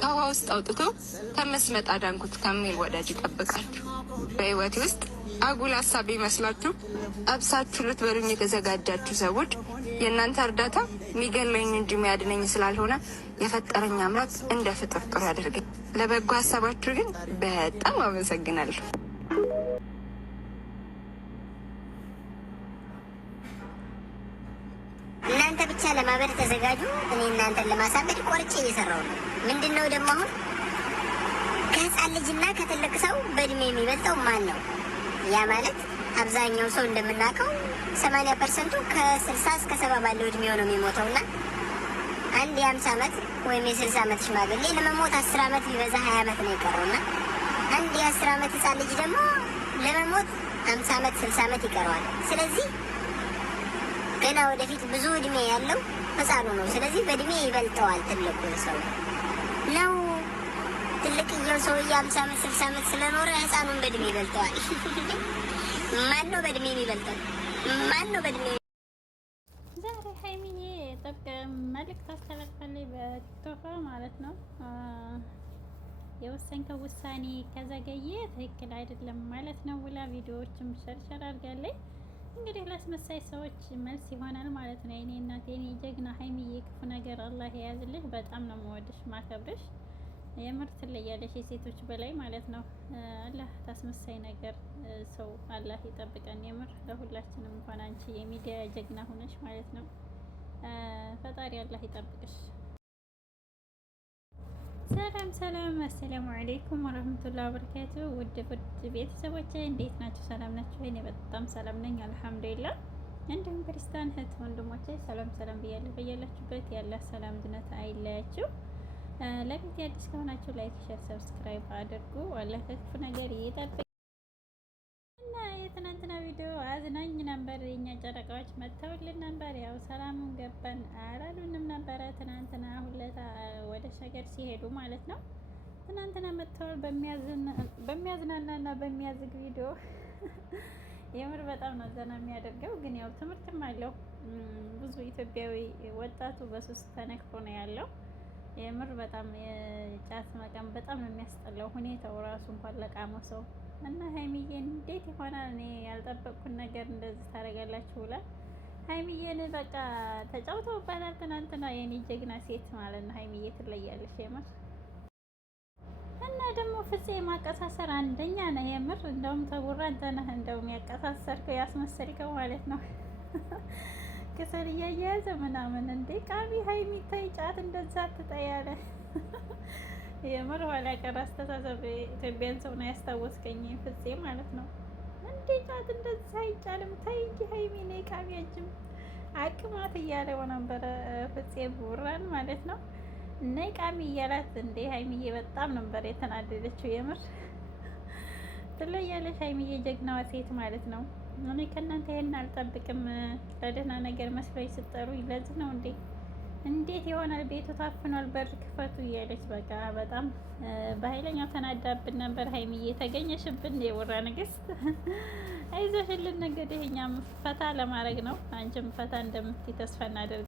ከውሃ ውስጥ አውጥቶ ከመስመጥ አዳንኩት ከሚል ወዳጅ ይጠብቃችሁ። በህይወቴ ውስጥ አጉል ሀሳብ ይመስላችሁ አብሳችሁ ልትበሉኝ የተዘጋጃችሁ ሰዎች የእናንተ እርዳታ የሚገለኝ እንጂ የሚያድነኝ ስላልሆነ የፈጠረኝ አምላክ እንደ ፍጥርጥር ያደርገኝ። ለበጎ ሀሳባችሁ ግን በጣም አመሰግናለሁ። እናንተ ብቻ ለማበድ ተዘጋጁ። እኔ እናንተን ለማሳበድ ቆርጬ እየሰራው ነው። ምንድነው ደግሞ አሁን ከህፃን ልጅና ከትልቅ ሰው በእድሜ የሚበልጠው ማን ነው? ያ ማለት አብዛኛው ሰው እንደምናውቀው 80% ከ60 እስከ 70 ባለው እድሜው ነው የሚሞተውና አንድ የ50 ዓመት ወይም የ60 ዓመት ሽማግሌ ለመሞት 10 ዓመት ቢበዛ 20 ዓመት ነው የቀረውና አንድ የ10 ዓመት ህፃን ልጅ ደግሞ ለመሞት 50 ዓመት 60 ዓመት ይቀረዋል። ስለዚህ ገና ወደፊት ብዙ እድሜ ያለው ህፃኑ ነው። ስለዚህ በእድሜ ይበልጠዋል ትልቁ ሰው ነው። ትልቅየው ሰውዬ 50 ዓመት 60 ዓመት ስለኖረ ህፃኑን በእድሜ ይበልጠዋል። ማን ነው በእድሜ የሚበልጠው? ማን ነው በእድሜ? ዛሬ ሀይሚዬ ጥብቅ መልዕክት አስተላልፋለች በቲክቶክ ማለት ነው። የወሰንከው ውሳኔ ከዘገየ ትክክል አይደለም ማለት ነው ብላ ቪዲዮዎችም ሸርሸር አድርጋለች። እንግዲህ ለአስመሳይ ሰዎች መልስ ይሆናል ማለት ነው። የኔ እናት የኔ ጀግና ሀይሚዬ ክፉ ነገር አላህ የያዝልሽ። በጣም ነው የምወድሽ ማከብርሽ። የምር ትለያለሽ የሴቶች በላይ ማለት ነው። አላህ ታስመሳይ ነገር ሰው አላህ ይጠብቀን። የምር ለሁላችንም እንኳን አንቺ የሚዲያ ጀግና ሆነሽ ማለት ነው። ፈጣሪ አላህ ይጠብቅሽ። ሰላም ሰላም፣ አሰላሙ አለይኩም ወረህመቱላሂ ወበረካቱ። ውድ ቤተሰቦቼ እንዴት ናችሁ? ሰላም ናችሁ? እኔ በጣም ሰላም ነኝ አልሐምዱሊላህ። እንዲሁም ክርስቲያን እህት ወንድሞቼ ሰላም ሰላም ብያለሁ። በያላችሁበት ያለ ሰላም ድነት አይለያችሁ። ለቤት አዲስ ከሆናችሁ ላይክ፣ ሼር፣ ሰብስክራይብ አድርጉ። አላህ ከክፉ ነገር ይጠብቅ እና የትናንትና ቪዲዮ አዝናኝ ነበር። የኛ ጨረቃዎች መጥተውልን ነበር። ያው ሰላሙን ገባን አላሉንም ነበረ ትናንትና ሁለታ ወደ ሸገር ሲሄዱ ማለት ነው። ትናንትና መጥተዋል በሚያዝናናና በሚያዝግ ቪዲዮ። የምር በጣም ነው ዘና የሚያደርገው። ግን ያው ትምህርትም አለው። ብዙ ኢትዮጵያዊ ወጣቱ በሱስ ተነክሮ ነው ያለው። የምር በጣም የጫት መቃም በጣም ነው የሚያስጠላው ሁኔታው ራሱ እንኳን ለቃመው ሰው እና ሀይሚዬ እንዴት ይሆናል? እኔ ያልጠበቅኩት ነገር እንደዚህ ታደርጋላችሁ ብላ ሀይሚዬን በቃ ተጫውተውባታል ትናንትና። የኔ ጀግና ሴት ማለት ነው ሀይሚዬ ትለያለሽ የምር። እና ደግሞ ፍፄ ማቀሳሰር አንደኛ ነህ የምር። እንደውም ተጉራ አንተ ነህ እንደውም ያቀሳሰርከው ያስመሰልከው ማለት ነው። ከሰል እያያያዘ ምናምን እንዴ ቃሚ ሀይሚ ታይ ጫት እንደዛ ትጠያለ። የምር ኋላ ቀር አስተሳሰብ ኢትዮጵያን ሰው ነው ያስታወስከኝ ፍፄ ማለት ነው። እንዴ ጫት እንደዛ አይቻልም ታይ እንጂ ሀይሚ ነይ ቃሚ አንቺም አቅማት እያለው ነበረ ፍፄ ቡራን ማለት ነው። ነይ ቃሚ እያላት እንዴ ሀይሚዬ በጣም ነበር የተናደደችው የምር። ትለያለሽ ሀይሚዬ ጀግናዋ ሴት ማለት ነው። እኔ ከእናንተ ይሄን አልጠብቅም። ለደህና ነገር መስሎኝ ስጠሩ ለዚህ ነው እንዴ? እንዴት ይሆናል? ቤቱ ታፍኗል፣ በር ክፈቱ እያለች በቃ በጣም በኃይለኛው ተናዳብን ነበር። ሀይሚዬ ተገኘሽብን የቡራ ንግስት። አይዞሽልን እንግዲህ እኛም ፈታ ለማድረግ ነው። አንቺም ፈታ እንደምትይ ተስፋ እናደርግ።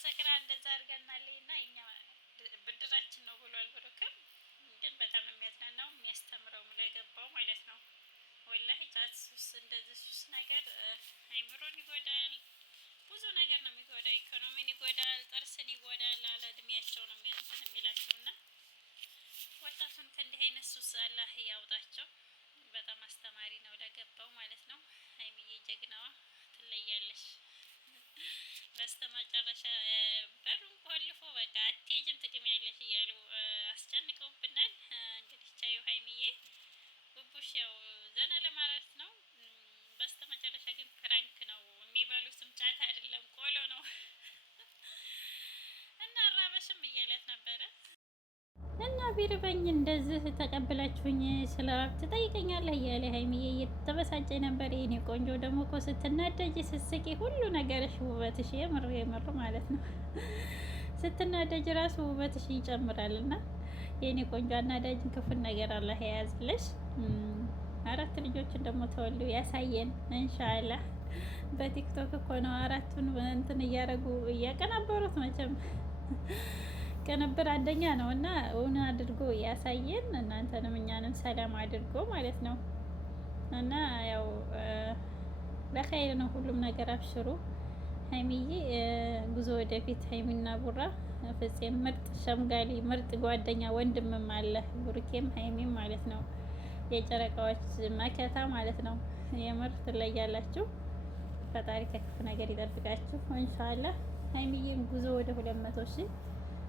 ሰክራ እንደዛ አድርገናልና እኛ ብድራችን ነው ብሏል ብሩክም። ግን በጣም ነው የሚያዝናናው የሚያስተምረው ለገባው ማለት ነው። ወላሂ ጫት ሱስ እንደዚህ ሱስ ነገር አይምሮን ይጎዳል። ብዙ ነገር ነው የሚጎዳው። ኢኮኖሚን ይጎዳል፣ ጥርስን ይጎዳል። አለ እድሜያቸው ነው እንትን የሚላቸውና ወጣቱን ከእንዲህ አይነት ሱስ አላህ ያውጣቸው። በጣም አስተማሪ ነው ለገባው ማለት ነው። ሀይሚዬ ጀግናዋ ትለያለሽ። በስተመጨረሻ በሩን ቆልፎ በቃ አትሄጂም ትቅሚያለሽ እያሉ አስጨንቀውብናል። እንግዲህ ቻዩ ሀይሚዬ ቡቡሽ ያው ዘና ለማለት ነው። በስተመጨረሻ ግን ፕራንክ ነው ተቀብላችሁኝ ስለ ሀብት ትጠይቀኛለህ እያለ ሀይሚዬ እየተበሳጨ ነበር። የኔ ቆንጆ ደግሞ እኮ ስትናደጅ ስትስቂ ሁሉ ነገርሽ ውበትሽ የምር ማለት ነው ስትናደጅ ራሱ ውበትሽ ይጨምራል። እና የኔ ቆንጆ አናዳጅን ክፉን ነገር አላህ የያዝልሽ። 4 ልጆችን ደግሞ ተወልዶ ያሳየን ኢንሻአላህ። በቲክቶክ እኮ ነው 4ቱን እንትን እያረጉ እያቀናበሩት መቼም ቅንብር አንደኛ ነው እና እውን አድርጎ ያሳየን። እናንተንም እኛንም ሰላም አድርጎ ማለት ነው። እና ያው ለኸይር ነው ሁሉም ነገር። አብሽሩ ሀይሚዬ፣ ጉዞ ወደፊት። ሀይሚና ቡራ ፍፄም ምርጥ ሸምጋሊ፣ ምርጥ ጓደኛ ወንድምም አለ። ቡርኬም ሀይሚም ማለት ነው። የጨረቃዎች መከታ ማለት ነው። የምር ትለያላችሁ። ፈጣሪ ከክፉ ነገር ይጠብቃችሁ ኢንሻአላህ። ሀይሚዬም ጉዞ ወደ 200 ሺህ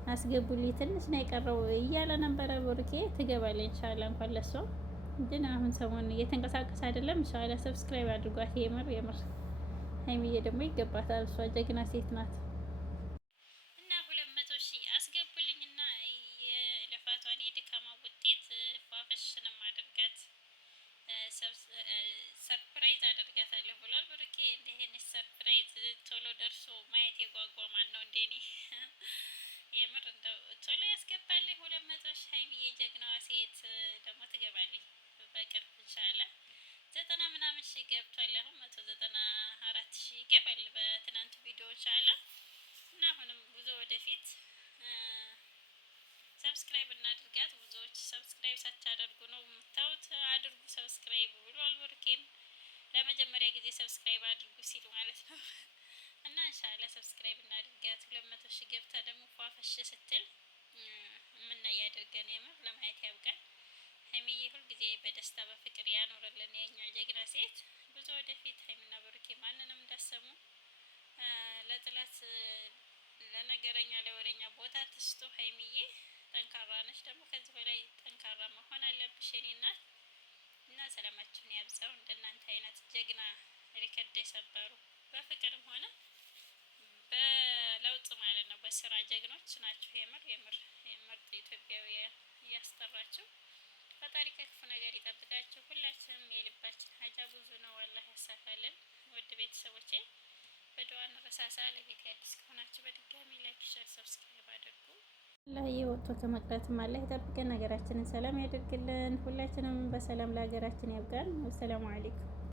አስገቡልኝ ትንሽ ነው የቀረው እያለ ነበረ ቡርኬ። ትገባለች ኢንሻአላህ። እንኳን ለሷ ግን አሁን ሰሞኑን እየተንቀሳቀስ አይደለም። ኢንሻአላህ ሰብስክራይብ አድርጓት። የምር ሀይሚዬ ደግሞ ይገባታል። እሷ ጀግና ሴት ናት። እና 200 ሺህ አስገቡልኝና የልፋቷን የድካማ ውጤት ፏፈሽ ነው ማድረጋት፣ ሰርፕራይዝ አደርጋታለሁ ብሏል ቡርኬ። ይሄን ሰርፕራይዝ ቶሎ ደርሶ ማየት የጓጓ ማን ነው እንደኔ? የምር እንደው ቶሎ ያስገባልኝ 200 ሺህ። ሀይሚዬ ጀግናዋ ሴት ደግሞ ትገባለች በቅርብ ኢንሻአላህ። 90 ምናምን ሺህ ገብቷል። አሁን 194 ሺህ ይገባል በትናንቱ ቪዲዮ ኢንሻአላህ። እና አሁንም ጉዞ ወደፊት። ሰብስክራይብ እናድርጋት። ብዙዎች ሰብስክራይብ ሳታደርጉ ነው የምታዩት። አድርጉ ሰብስክራይብ ብሏል ቡርኬም። ለመጀመሪያ ጊዜ ሰብስክራይብ አድርጉ ሲል ማለት ነው። እና ኢንሻአላህ ሰብስክራይብ እናድርጋት። 200 ሺህ ገብታ ደግሞ ፏፈሽ ስትል የምናይ ያድርገን። የምር ለማየት ያብቃል። ሀይሚዬ ሁልጊዜ በደስታ በፍቅር ያኖርልን የኛ ጀግና ሴት። ጉዞ ወደፊት። ሀይሚና ቡርኬ ማንንም እንዳሰሙ ለጥላት ለነገረኛ ለወሬኛ ቦታ ትስጡ። ሀይሚዬ ጠንካራ ነች። ደግሞ ከዚህ በላይ ጠንካራ መሆን አለብሽ የኔ እናት። እና ሰላማችሁን ያብዛው። እንደናንተ አይነት ጀግና ሪከርድ የሰበሩ በፍቅርም ሆነ በለውጥ ማለት ነው በስራ ጀግኖች ናችሁ። የምር ምርጥ ኢትዮጵያዊ እያስጠራችሁ። ፈጣሪ ከክፉ ነገር ይጠብቃችሁ። ሁላችንም የልባችን ሀጃ ብዙ ነው። አላህ ያሳካልን። ውድ ቤተሰቦቼ በዱዓ እንረሳሳ። ለቤት አዲስ ከሆናችሁ በድጋሚ ላይክ፣ ሼር፣ ሰብስክራይብ አድርጉ። አላህ የወጥቶ ከመቅረትም አላህ ይጠብቀን። ሀገራችንን ሰላም ያደርግልን። ሁላችንም በሰላም ለሀገራችን ያብቃን። ወሰላሙ አለይኩም።